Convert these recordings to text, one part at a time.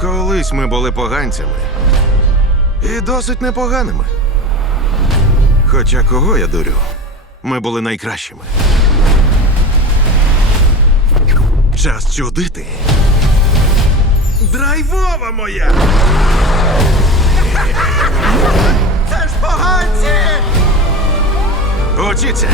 Колись ми були поганцями. І досить непоганими. Хоча кого я дурю? Ми були найкращими. Час чудити. Драйвова моя! Це ж поганці! Учіться!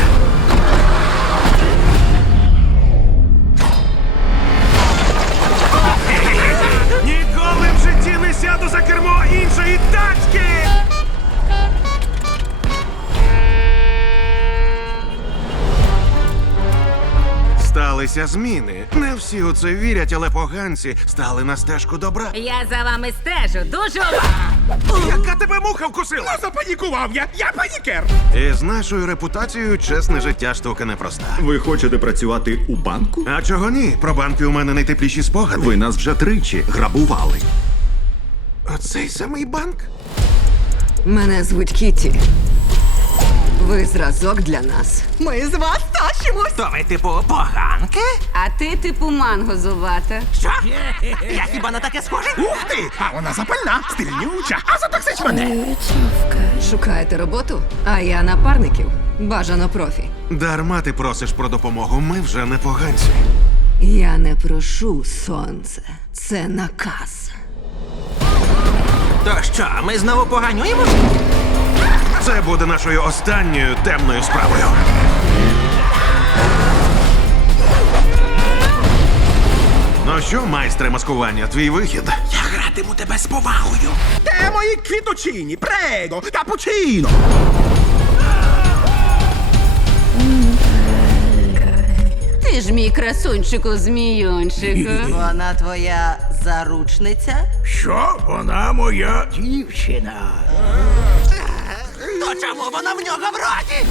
Сталися зміни. Не всі у це вірять, але поганці стали на стежку добра. Я за вами стежу дуже уважно. Яка тебе муха вкусила? Запанікував я! Я панікер! І з нашою репутацією чесне життя штука непроста. Ви хочете працювати у банку? А чого ні? Про банки у мене найтепліші спогади. Ви нас вже тричі грабували. Оцей самий банк? Мене звуть Кіті. Ви зразок для нас. Ми з вас тащимось! То ви, типу, поганки? А ти типу манго зубата. Що? Я хіба на таке схожий? Ух ти! А вона запальна, стильнюча, а затоксич мене! Шукаєте роботу? А я напарників. Бажано профі. Дарма ти просиш про допомогу, ми вже не поганці. Я не прошу сонце. Це наказ. То що, ми знову поганюємо? Буде нашою останньою темною справою. Ну що, майстре маскування, твій вихід? Я гратиму тебе з повагою. Де мої квіточині? Прего! Капучино! Ти ж мій красунчику зміюнчику. Вона твоя заручниця? Що? Вона моя дівчина. Чому вона в нього в роті?